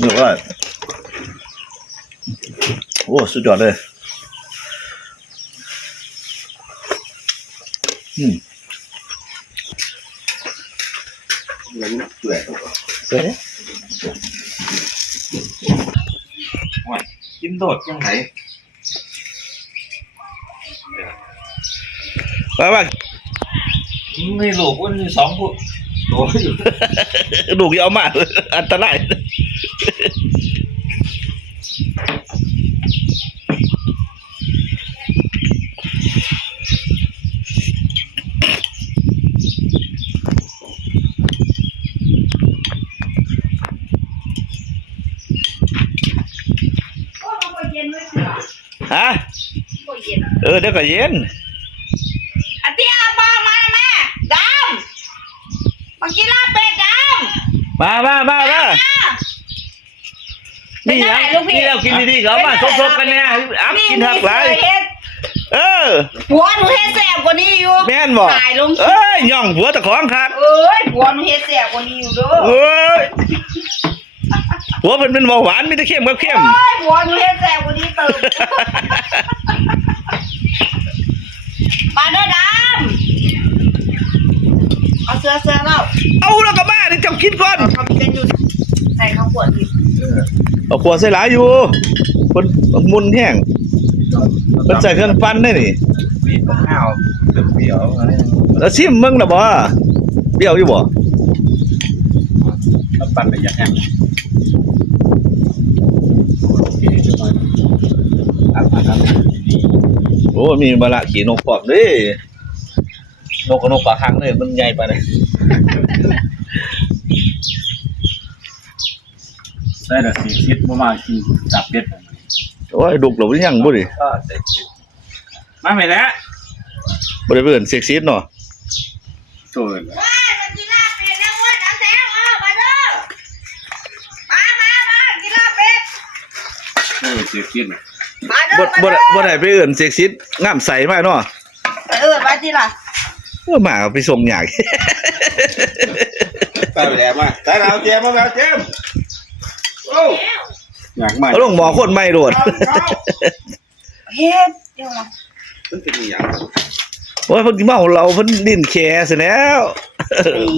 เดี๋ยวว่าโอ้ สุดยอดเลย อืมเงินเปื่อยเฮ้ยกินโดดยังไงไปไปไม่หลูกว่ามีสองผู้โตอยู่ลูกอย่าเอามาอันตราย โอ้มันก็เย็นไม่เชื่อฮะก็เย็นเออเดี๋ยวก็เย็นอันเตี้ยบอกมาแม่ดำมากินลาบเป็ดดมามามามาำ นี่ยังนี่เรากินดีๆเขามาซบๆกันเนี่ยอัพกินหักหลายเฮ็ดเออผัวหนูเฮ็ดแสบกว่านี้อยู่แม่นบ่ตายลงเอ้ยย่องหัวตะของครับเอ้ยผัวหนูเฮ็ดแสบกว่านี้อยู่เด้อเอ้ยหัวเป็นเป็นเบาหวานมีแต่เข้มกับเข้มโอ้ยผัวหนูเฮ็ดแสบกว่านี้เติมมาเด้อดำเอาเสื้อเสื้อเล่าเอาแล้วก็มาเดี๋ยวเจ้ากินก่อนเขามีกันอยู่ ใส่ข้าวขวดอีกเอาขวดใส่หลายอยู่คนมุนแห้งมันใส่เครื่องปั้นได้นี่มีข้าวเดือดเปรี้ยวอะไรแล้วชิมมึงน่ะบ่เปรี้ยวอยู่บ่แล้วปั่นไปยังไงโอเคทุกคนอัพอัพอัพดีโอ้มีมะละขี่นกปอกเด้นกกับนกปลาคังเด้มันใหญ่ปาน ใดได้แต่สี่ชิดประมาณกินจับเด็ดโอ้ยดุกหลบหรือยังบ่ดิก็ใส่ชิดมาไม่แล้วบ่ได้เบิ่นเซ็กซีดเนาะตัวว้ายมากินลาบเป็ดนะอ้วนเอาแซงเอามาเด้อมามามากินลาบเป็ดเออเสียชิดมาเด้อบ่มาบ่เด้อบ่ได้ไปเอิ้นเซ็กซีดงามใสมากเนาะเออมาที่ล่ะเออมาเอาไปส่งยากไปแล้วมาแต่เราเจมมาแล้วเจมโอ้อยากมาเอาลงหมอคนใหม่โดดเฮ็ดเดี๋ยวมามันเป็นอย่างโอ้ยเพิ่นเมาเราเพิ่นดิ้นแคซะแล้ว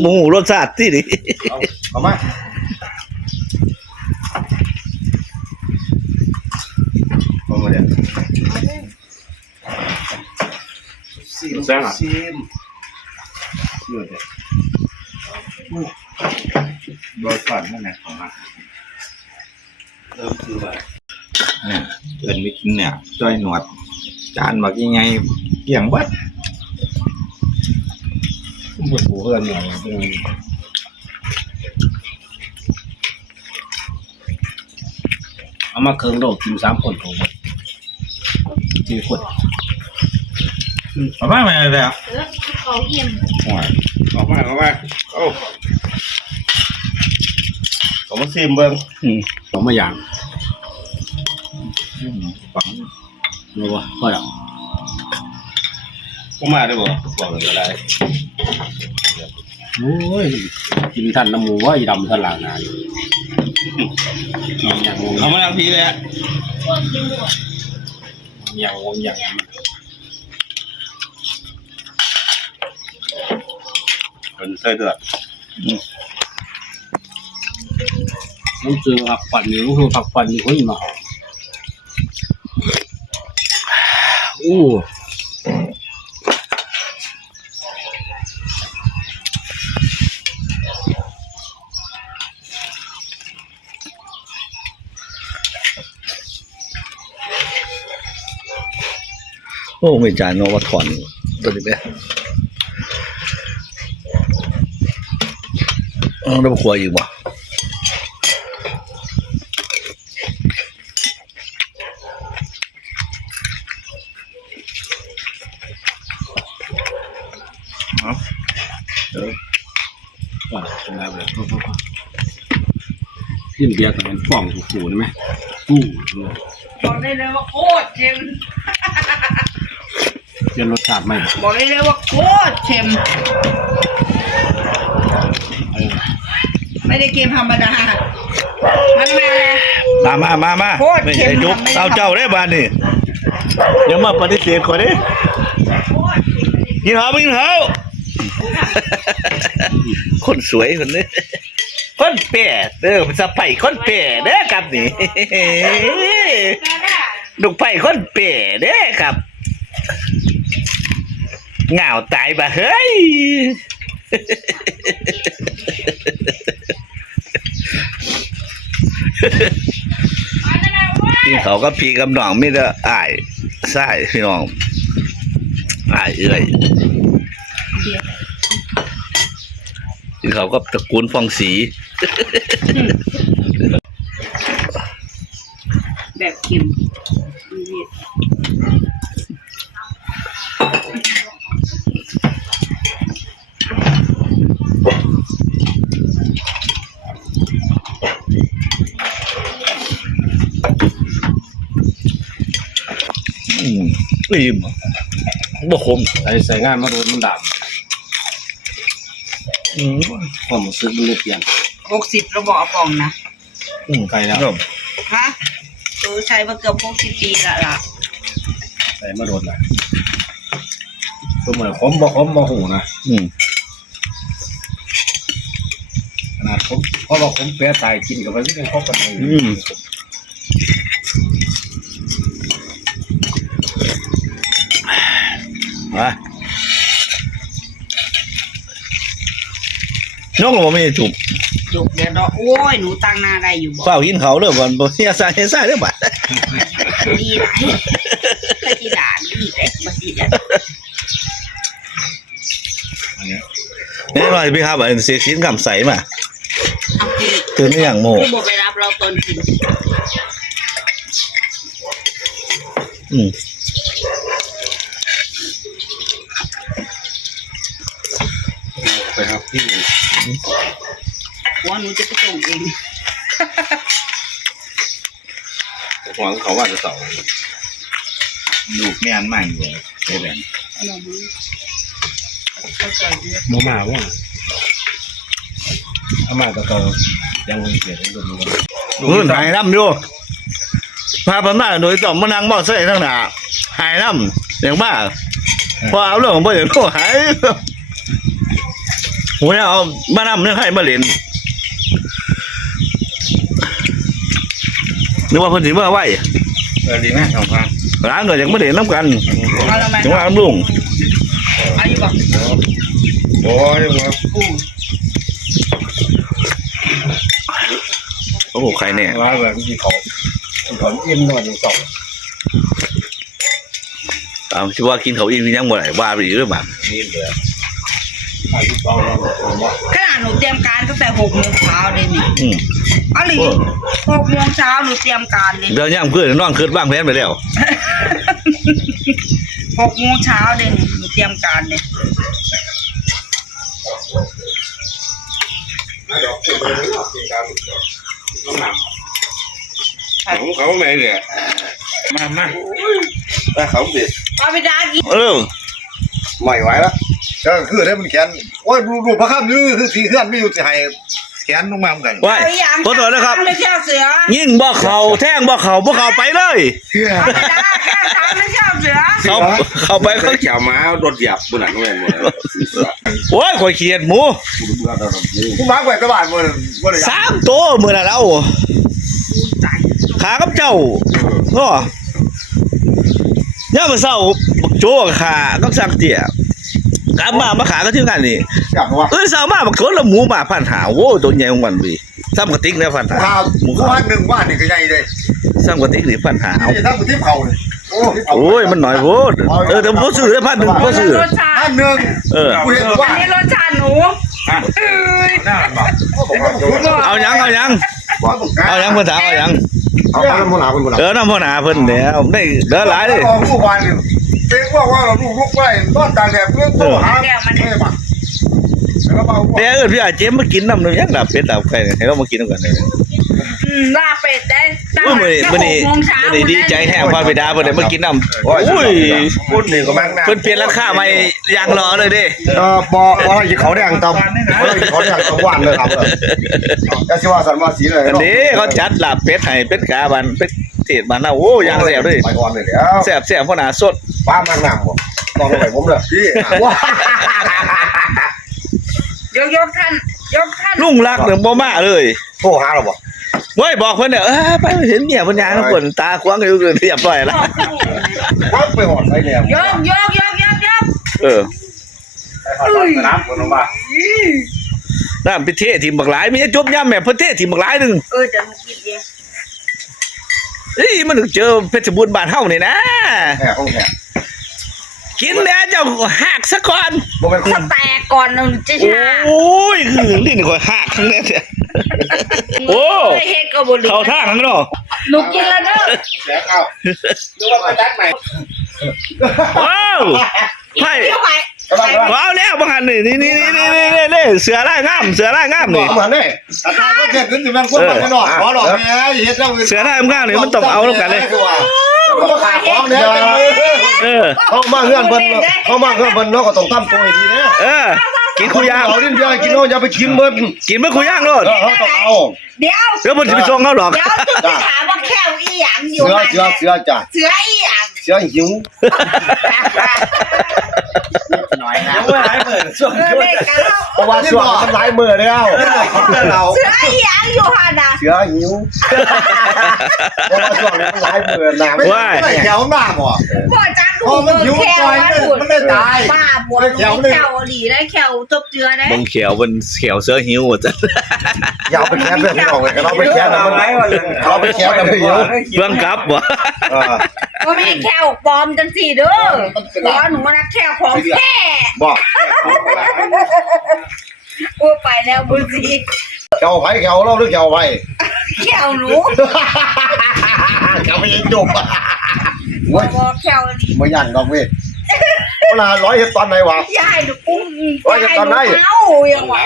หมูรสชาติที่นี่เอาเอามาเอามาเดี๋ยวซีมซีมเยอะเลยโดยก่อนนั่นแหละของมัน เริ่มคือว่าเนี่ยเอินไม่กินเนี่ยจ้อยหนวด จานบักยังไงเกี่ยงเบัดปวดหัวเพื่อนอย่างเป็นไงเอามาเคิงโดดกินสามคนของมันสี่คนเอามาไหมเลยอะเออเขาเยี่ยมห่วยเอามาเอามาโอ้ ผมมาซิมเบิ้งอืมผมมาอย่างฟังรู้ป่ะพ่อดอกผมมาได้บ่บอกเลยก็ได้โอ้ยกินทันน้ำหมูว่าอีดำทันหลางนานอย่างงงเอามาทางพีเลยอะอย่างงงอย่างเป็นไส้เดือด ต้องเจอผักปั่นนี่ก็คือผักปั่นนี่เขาอีมาอู้โอ้ไม่จายเนาะว่าถอนตัวนี้ไปเอาแล้วมาครัวอีกบ่ ว่าเป็นไรเลยกินเบียร์กับมันฟ่องถูๆได้ไหมกู้บอกได้เลยว่าโคตรเค็มเรียนรสชาติไม่บอกได้เลยว่าโคตรเค็มเออไม่ได้เค็มธรรมดามันมามามามามาโคตรไม่เค็ใช่มจุกทำไม่ได้เอาเจ้าได้บ้านนี่อย่ามาปฏิเสธขอดิกินข้าวไม่กินข้าว คนสวยคนนี้คนเป๋เด้อสะไผ่คนเป๋เด้อครับนี่ลูกไผ่คนเป๋เด้อครับเหงาตายบ่เฮ้ยพี่เขาก็พี่กับน้องไม่ได้อายใช่พี่น้องอายเอื่อย เขาก็ตระกูลฟองสี แบบเค็มอืมอิ่มบ่คมใส่ใส่งานมาโดนมันดับ อืมความรู้สึกมันเลยเปลี่ยนหกสิบเราบอกเอาปองนะอืมไกลแล้วฮะตัวใช้มาเกือบหกสิบปีและล่ะใส่มาโดนละก็เหมือนคมบ่คมบ่หูนะอืมขนาดคมเพราะว่าคมเปียตายกินกับมันก็ยังคบกันเลยอืมมา น้องก็บ่มีจุบจุกเดี๋ยวเราโอ้ยหนูตั้งหน้าได้อยู่บอกเฝ้ากินเขาเด้อก่อนบ่เสียสายเสียสายเด้อบัดดีไหนกะจีด่านดีเลยมาดีเลยอันเนี้ยนี่หน่อยพี่ครับอันเสียชิ้นกำใสมาเอากินตื่นไม่อย่างโมผู้บอกไปรับเราตอนกินอืมไปครับที่ ว่าหนูจะไปส่งเองหวังเขาว่าจะเสาลูกแม่นใหม่เลยใช่ไหมเอาหน่อยมั้งเข้าใจด้วยโมมาว่าถ้ามาก็เกายังคงเสียทั้งตัวนี้มื้อหายน้ำอยู่พาเพิ่นมาโดยต้องมานั่งมอไซค์ทั้งหน้าหายน้ำอย่างมากพอเอาเรื่องของเพิ่นอย่างโลหาย โหเนี่ยเอามาน้ำเนี่ยให้มาเล่นนึกว่าเพิ่นสิมาไว้เออดีไหมสองพันร้านก็ยังไม่เล่นน้ำกันเอาแล้วไหมจังหวะลุงเอาอยู่บอกโอ้ยว่าอู้โอ้โหใครเนี่ยว่าแบบที่เขาที่เขาอิ่มหน่อยอย่างสองเอาคิดว่ากินเขาวอิ่มยังบ่ได้ว่าไปอีกหรือเปล่านี่เหลืออายุเบาแล้วผมว่า ขนาดหนูเตรียมการตั้งแต่หกโมงเช้าเลยนี่อืมเอาหลีโอ้หกโมงเช้าหนูเตรียมการเลยเดี๋ยวย่ำขึ้นน้องขึ้นบ้างแผนไปแล้วหกโมงเช้าเลยนี่หนูเตรียมการเลยดอกเป็นเลยเนาะเป็นการน้ำหนักของเขาไม่เลยมามาแล้วเขาเด็ดเอาไปดากินเออไม่ไหวแล้ว ก็คือได้มันแขนโอ้ยรูรูปพระข้ามยื้อคือสีเขื่อนไม่อยู่สิให้แขนลงมาเหมือนกันไว้เอาไปอย่างขอโทษนะครับ ไม่เที่ยวเสือยิ่งบ่เขาแท่งบ่เขาบ่เขาไปเลยเอาไปดาแค่ทางไม่เที่ยวเสือเขาเขาไปเขาเขียวม้ารถหยับบุญหนักเลยหมดโอ้ยข่อยเขียดหมูผู้มาร์กไว้กระบาดมันมันเลยสามตัวมื้อนั้นเอาขากับเจ้าก็ย่ามมื้อเช้าบักโจกับขากับสักเตี้ย กลับมามาขาก็ที่กันนี่อยากว่าเอ้ยเช้ามาบักคนละหมูมาพันหาโว้ตัวใหญ่ของมันพี่ซ้ำกระติกแล้วพันหาข้าวหมูผู้ขาวมาหนึ่งว่านี่ก็ใหญ่เลยซ้ำกระติกนี่พันหาเอานี่ถ้าคุณทิพย์เขาเลยโอ้ทิพย์เขาโอ้ยมันหน่อยโพดเออแต่บ่ซื้อได้พันหนึ่งบ่ซื้อรสชาท่าตินหนึ่งเออกูเห็นว่าอันนี้รสชาติหนูเอ้ยน่าบอกเอายังเอายังเอายังเพิ่นถามเอายังเอาเอาหมดหนาคนหมดหนาเออน้ำพ่อหนาเพิ่นแล้วได้เด้อหลายเด้ออกลูกวานนี่ เป็นว่าว่าลูกลูกไว้ต้นตากแดดเพื่อนโตหาไม่มาแล้วมาแต่เอิ้นพี่อาเจมมากินน้ำนึงยังดับเป็ดดับไก่ให้เรามากินนำกันเลยอืมลาบเป็ดได้อุ้ยมื้อนี้มื้อนี้มื้อนี้ดีใจแฮงพอไปดาบ่ได้มากินน้ำอุ้ยพูดนี่ก็มักนะเพิ่นเปลี่ยนราคาใหม่อย่างรอเลยเด้เออปอว่าอะไรเขาแดงตำว่าอะไรเขาแดงตำหวานเลยครับก็สิว่าสันว่าสีเลยอันนี้เขาจัดลาบเป็ดให้เป็ดกาบันเป็ด เทศบ้านน่ะโอ้ยางแซ่บเลยไปก่อนเลยแล้วแซ่บแซ่บพ่อหน้าสดป้ามากน้ำบ่ต้องไปผมเลยพี่ว้ายกยกท่านยกท่านลุงรักเนี่ยบ่มาเลยโทรหาเราบ่เว้ยบอกเพิ่นเนี่ยเออไปเห็นเมียเพิ่นยางทุกคนตาขวางอยู่เลยเรียบร้อยแล้ววัดไปหอดใส่แล้วยกยกยกยกยกเออน้ำคนว่าน้ำพิเทศทีมบักหลายมีจบย่ำแม่ประเทศทีมบักหลายหนึงเออจะมากินเอง เฮ้ยมันถึงเจอเพชรบูรณ์บ้านเฮานี่นะแห่ห้องแห่กินแล้วเจ้าหักซะก่อนบ่เป็นคุถ้าณแตกก่อนนึงจะชาโอ้ยคือลิ้นข่อยหักทั้งนั้นเนี่ยโอ้เฮ็ดก็บ่เหลือเข้าทางทั้งเนาะหนูกินแล้วเด้อแห่เอาดูว่าไปจัดใหม่ว้าวไผ่เดี๋ยวไปว้าวแล้วบังหันนี่นี่นี่นี่นี่ นี่นี่เสือลายงาม เสือลายงามนี่ เหมือนนี่อาจารย์ก็เจ็ดขึ้นสิแม่นคนมันเนาะขอหรอกแม่เฮ็ดแล้วเสือลายงามนี่มันต้องเอาแล้วกันเลยก็ขายของเนี่ยเออเขามาเฮือนเพิ่นเขามาเฮือนเพิ่นเนาะก็ต้องทำตัวให้ดีนะเออกินคุยางเอาดิ้นเดียวกินเนาะอย่าไปกินเบิ่นกินเมื่อคุยางโลดเออเขาต้องเอาเดี๋ยวเดี๋ยวมันจะไปส่งเขาหรอกเดี๋ยวจะไปถามว่าแค่อีหยังอยู่เสือหันเสือเสือจ้ะเสืออีหยังเสือหิว หน่อยนะว่าหลายหมื่น ช่วงเออเด็กกันแล้วเพราะว่าช่วงมันหลายมื้อแล้ว เรา เสืออีหยั งอยู่หันน่ะเสือหิวเพราะว่าช่วงนี้มันหลายมื้อนะว้ายแถวมากบ่พ่อจักถูกเออแควมันถูกมันไม่ตายบ้าบัวหนูแควหลีได้แควจบเจือได้บงเขียวบนเขียวเสือหิวจ้ะอย่าเอาไปแคสเลยพี่น้องเลยเราไปแคสนะมันเราไปแคสกันไปหิวเรื่องกลับวะเออก็มีแควปลอมจังสี่เด้อหัวหนูนะแควของแท้บอกอ้วไปแล้วบุษี แขวไผ่แขวเราหรือแขวไผ่แควหนูแขวไม่ยังจบบเว้ยอกแควหลีไม่ยันดอกเว้ยเวลาร้อยเฮ็ดตอนไหนวะยายหนูปุ้งโอ้ยจะตอนไหนเอ้ายังวะ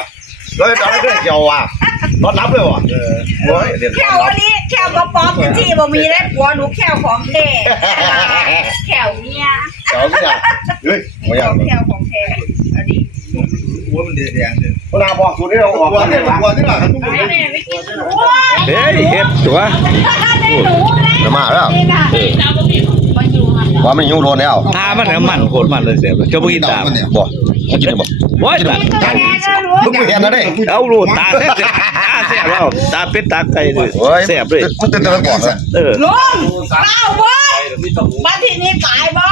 ร้อยเฮ็ดตอนไหนก็แขวอะตอนรับเลยวะโอ้ยเดี๋ยวแควอันนี้แควกระป๋อมจังสี่บ่มีได้ผัวหนูแควของแท้แควเนี่ยแขวไม่ยันเฮ้ยไม่ยันแควของแท้อันนี้ หัวมันแดงๆเนี่ยเวลาบอกสูตรนี้เราออกวันนี้วันนี้ล่ะไม่แม่ไม่กินหนูเฮ้ยเฮ็ดตัวได้หนูแล้วจะมาแล้วนี่น่ะมาอยู่หันว่ามันยุ่งโดนแล้วตามันเนี่ยมันโคตรมันเลยเสียเจ้าบ่กินตามบอกกินได้บอกว้ายตาแกก็รู้มึงไม่เห็นนะเด้เอาโลดตาแซ่บตาแซ่บแล้วตาเป็ดตาไก่เลยแซ่บเลยมึงตื่นตื่นก่อนเออลุงเล่าบ่มาที่นี่ตายบ่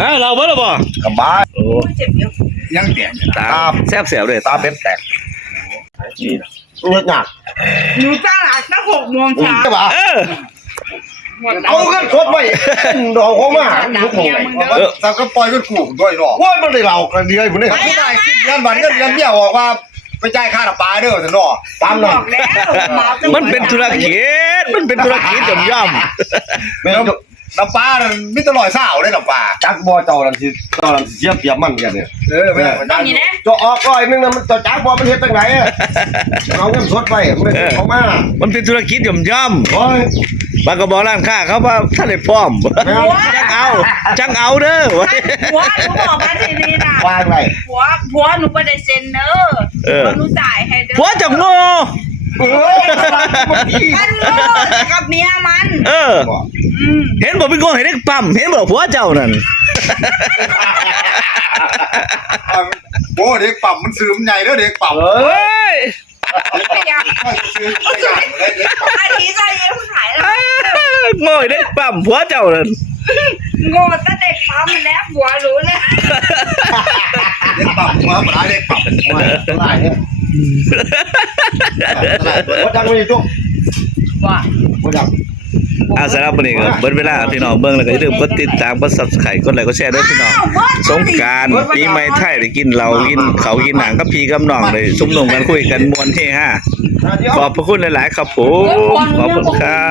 ฮะเราบ่ล่ะบ่กับบ้าโอ้เจ็บอยู่ ยังแดงตาแซ่บแซ่บเลยตาเป็ดแตกเลือดหนักหนูจ้างหลักตั้งหกโมงเช้าใช่ปะเออเอาเงินสดไปดอกเขามาลูกผมสักก็ปล่อยมันกูด้วยหรอว่ามันได้เรากันดีเลยผมเนี่ยไม่ได้สิ้นเดือนวันเงินเดือนเบี้ยบอกว่าไปจ่ายค่าปลาเด้อสินอตามบนั้นอกแล้วหมอจะมันเป็นธุรกิจ มันเป็นธุรกิจย่อมย่อมไม่ต้อง น้ำปลาไม่ตลอดสาวเลยน้ำปลาจักบ่เจ้านั่นสิเจ้านั่นสิเสียเปรียบมันกันเนี่ยเออไม่ได้ต้องนี่นะ จะออกก้อยนึงนะมันจะจักบ่มันเฮ็ดจังไงเอาเงินสดไปมันเขามามันเป็นธุรกิจย่อมย่อมโอ้ยบางก็บอกร้านค้าเขาว่าถ้าได้พร้อมจังเอาจังเอาเด้อวะผัวหนูบอกมาที่นี่นะวางไว้ผัวผัวหนูไม่ได้เซ็นเนอร์ผัวหนูจ่ายให้เด้อผัวจังโง่ เออมันพี่มันโง่แต่กับเมียมัน เอออืมเห็นบอกเป็นโง่เห็นเด็กปั๊มเห็นบอกผัวเจ้านั่นโอ้เด็กปั๊มมันซื้อมันใหญ่เด้อเด็กปั๊มเฮ้ยไม่อยากซื้อใหญ่เลยเด็กปั๊มอันนี้ใจเย็นขายแล้วโง่เด็กปั๊มผัวเจ้านั่นโง่ตั้งแต่ปั๊มมันแล้วผัวรู้แล้วเด็กปั๊มมาบ่ได้เด็กปั๊มมาหลายเนี่ย บ่ดังเลยจุ๊บว่าบ่ดังอาสำหรับวันนี้ก็เบิดเวลาพี่น้องเบิ่งแล้วก็อย่าลืมกดติดตามกด Subscribe กดไลค์กดแชร์ด้วยพี่น้องสงกรารปีใหม่ไทยได้กินเหล้ากินเขาวกินหนังกับพี่กับน้องเลยซุ่มนุมกันคุยกันมวนเฮฮาขอบพระคุณหลาย ๆ ครับผมขอบคุณครับ